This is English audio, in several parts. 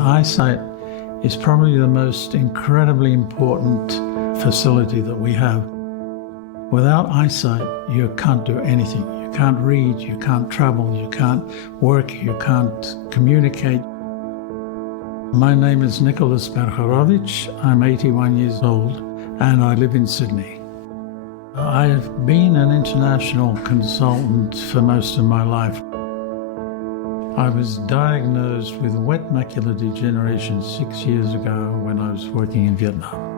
Eyesight is probably the most incredibly important facility that we have. Without eyesight, you can't do anything. You can't read, you can't travel, you can't work, you can't communicate. My name is Nikълъs. I'm 81 years old and I live in Sydney. I've been an international consultant for most of my life. I was diagnosed with wet macular degeneration 6 years ago when I was working in Vietnam.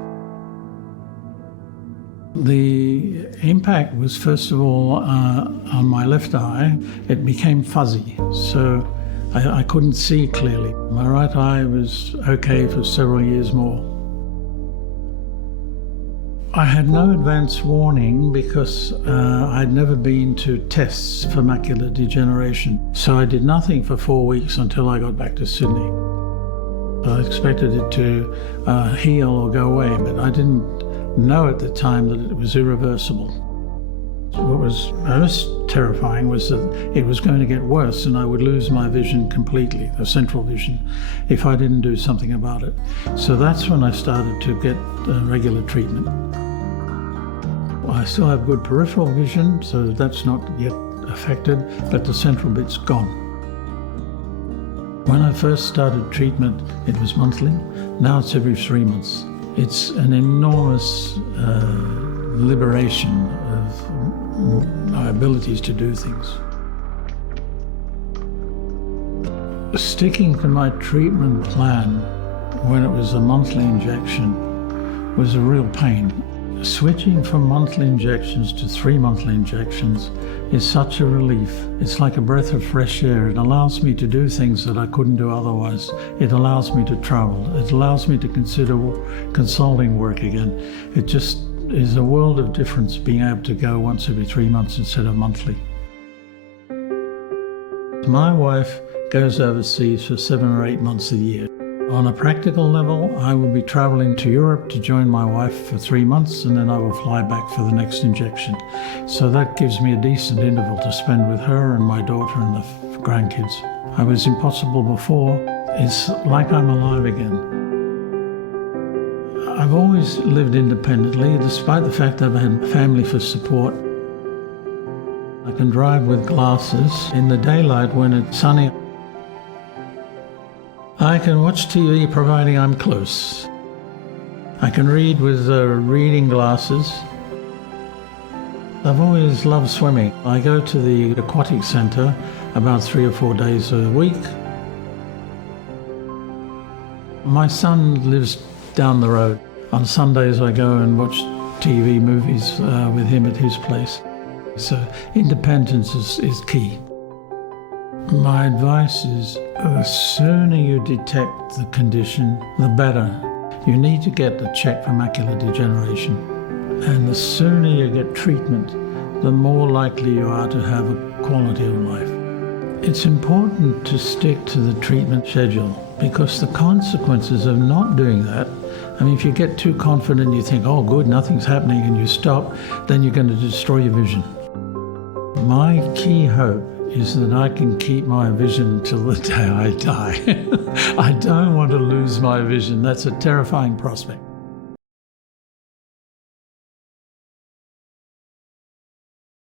The impact was, first of all, on my left eye. It became fuzzy, so I couldn't see clearly. My right eye was okay for several years more. I had no advance warning because I'd never been to tests for macular degeneration. So I did nothing for 4 weeks until I got back to Sydney. I expected it to heal or go away, but I didn't know at the time that it was irreversible. What was most terrifying was that it was going to get worse and I would lose my vision completely, the central vision, if I didn't do something about it. So that's when I started to get regular treatment. I still have good peripheral vision, so that's not yet affected, but the central bit's gone. When I first started treatment, it was monthly. Now it's every 3 months. It's an enormous liberation of my abilities to do things. Sticking to my treatment plan when it was a monthly injection was a real pain. Switching from monthly injections to 3 monthly injections is such a relief. It's like a breath of fresh air. It allows me to do things that I couldn't do otherwise. It allows me to travel. It allows me to consider consulting work again. It just is a world of difference being able to go once every 3 months instead of monthly. My wife goes overseas for 7 or 8 months a year. On a practical level, I will be traveling to Europe to join my wife for 3 months, and then I will fly back for the next injection. So that gives me a decent interval to spend with her and my daughter and the grandkids. I was impossible before. It's like I'm alive again. I've always lived independently, despite the fact that I've had family for support. I can drive with glasses in the daylight when it's sunny. I can watch TV providing I'm close. I can read with reading glasses. I've always loved swimming. I go to the aquatic centre about 3 or 4 days a week. My son lives down the road. On Sundays I go and watch TV movies with him at his place. So independence is key. My advice is, the sooner you detect the condition, the better. You need to get a check for macular degeneration. And the sooner you get treatment, the more likely you are to have a quality of life. It's important to stick to the treatment schedule because the consequences of not doing that, I mean, if you get too confident, you think, oh good, nothing's happening, and you stop, then you're going to destroy your vision. My key hope is that I can keep my vision till the day I die. I don't want to lose my vision. That's a terrifying prospect.